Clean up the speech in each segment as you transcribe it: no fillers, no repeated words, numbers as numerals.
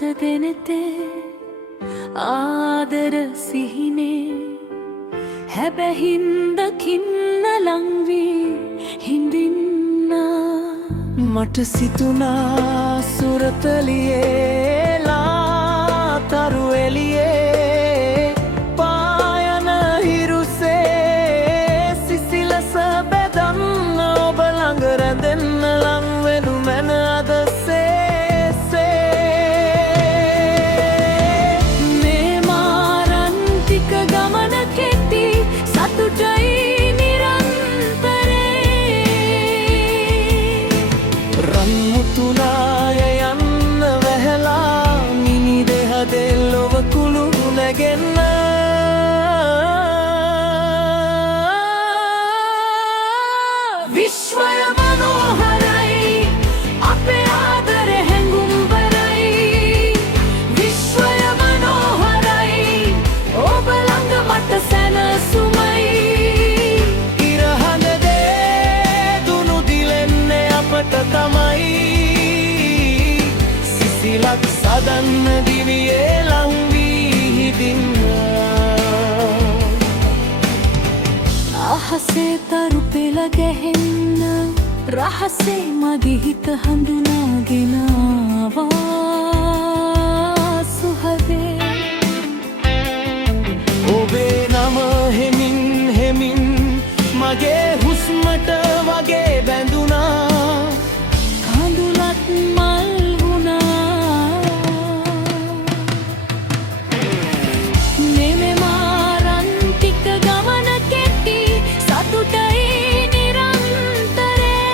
මට දෙනෙතේ ආදර සිහිනේ හැබැහින්ද කින්න ලංවී හිඳින්න මට සිතුනා සුරතලියේලා තරු එළියේ පායන හිරුසේ සිසිලස බෙදන්න ඔබ ළඟ රැඳෙන්න ලං වෙනු මැන අදසේ මේ මාරන් ටික ගමන කෙටි සතුටයි රන්මුතුනාය යන්න වැහැලා මිනි දෙහදේ ලොව කුළු නැගෙන්න විශ්වය මනෝහරයි අපේ ආදර හැඟුම්බරයි විශ්වය මනෝහරයි ඔබ ළඟ මට සැනසුමයි ඉරහඳේ දුනු දිලෙන්නේ අපට තමයි සිසිලක් සදන්න දිවියේ ලං වී හිඳින්න අහසේ තරු පෙළ ගැහෙන්න රහසේ මගේ හිත හඳුනාගෙන ආවා සුහදේ ඔබේ නම හෙමින් හෙමින් මගේ හුස්මට වගේ බැඳුනා කඳුලක් මල් වුණා නෙමෙ මාරන් ටික ගමන කෙටි සතුටයි නිරන්තරේ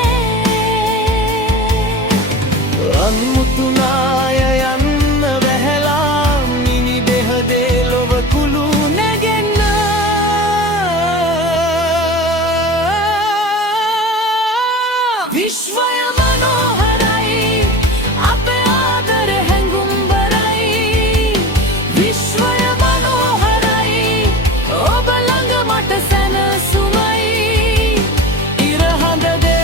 රන්මුතුනාය යන්න වැහැලා මිනි දෙහදේ ලොව කුළු නැගෙන්න විශ්වය මනෝහරයි අපේ ආදර හැඟුම්බරයි විශ්වය මනෝහරයි ඔබ ළඟ මට සැනසුමයි ඉරහඳේ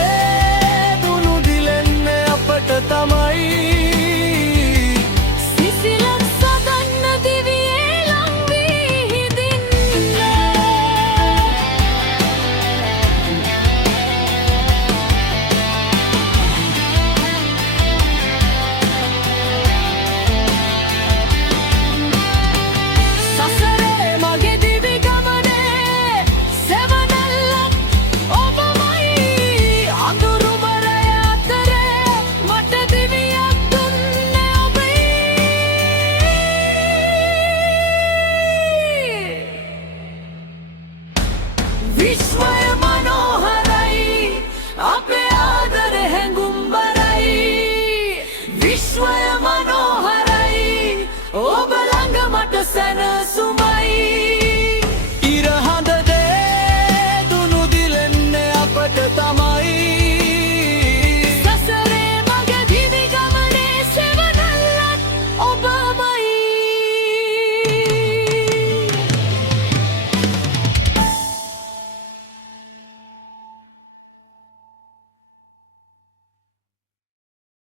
දුනු දිලෙන්නේ අපට තමයි සිසිලක් සදන්න දිවියේ ලං වී හිඳින්න සසරේ මගේ දිවි ගමනේ සෙවණැල්ලක් ඔබමයි අඳුරු බරය අතරේ මට දිවියක් දුන්නේ ඔබයි විශ්වය මනෝහරයි අපේ ආදර හැඟුම්බරයි විශ්වය මනෝහරයි ඔබ ළඟ මට සැනසුම